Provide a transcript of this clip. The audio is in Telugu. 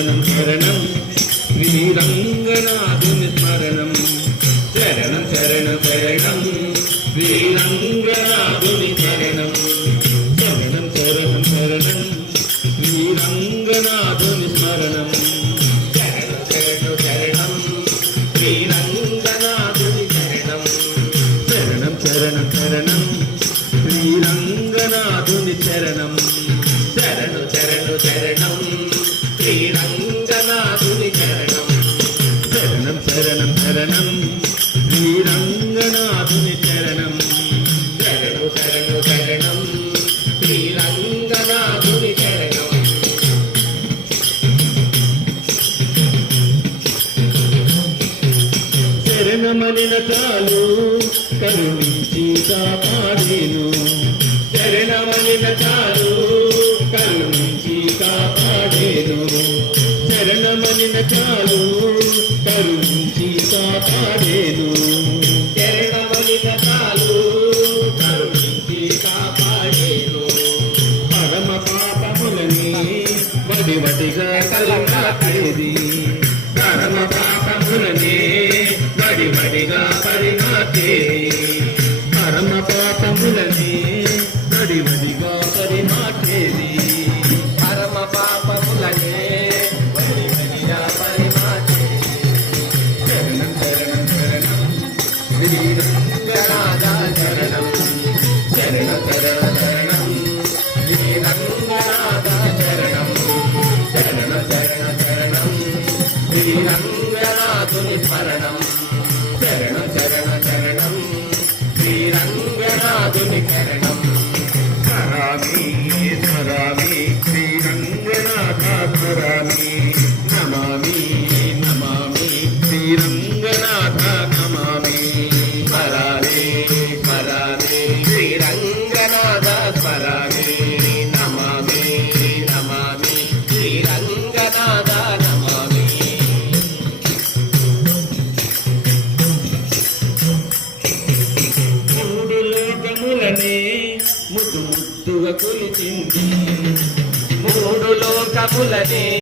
శరణం శరణం శ్రీరంగనాథుని స్మరణం శరణం శరణం శరణం శ్రీరంగనాథుని శరణం శరణం శరణం శరణం శ్రీరంగనాథుని స్మరణం శరణం శరణం శరణం శ్రీరంగనాథుని శరణం శరణం శరణం శరణం శ్రీరంగనాథుని శరణం శరణు శరణు శరణం శ్రీరంగనాథుని శరణం శరణం శరణం శరణం శ్రీరంగనాథుని శరణం శరణు శరణు శరణం శ్రీరంగనాథుని శరణం శరణమనిన చాలు కరుణించి కాపాడేను శరణమనిన చాలు కరుణించి కాపాడేను శరణమనిన చాలు కరుణించి కాపాడేను శరణమనిన చాలు కరుణించి కాపాడేను పరమ పాపములని వడివడిగా పరిమాచేది పరమ పాపములని వడివడిగా పరిమాచేది పరమ పాపములని వడివడిగా పరిమాచేది పరమ పాపములనే వడివడిగా పరిమాచేది శరణం శరణం శరణం శ్రీరంగనాథ శరణం శరణం శరణం శరణం శ్రీరంగనాథ శరణం శరణం శరణం శరణం శ్రీరంగనాథుని స్మరణం శరణం శరణం శరణం శ్రీరంగనాథుని శరణం స్మరామి స్మరామి శ్రీరంగనాథ స్మరామి నమామి నమామి శ్రీరంగనాథ నమామి స్మరామి స్మరామి శ్రీరంగనాథ స్మరామి నమామి నమామి శ్రీరంగనాథ నమామి మూడు లోకములనే ముద్దు ముద్దుగా కొలిచింది మూడు లోకములనే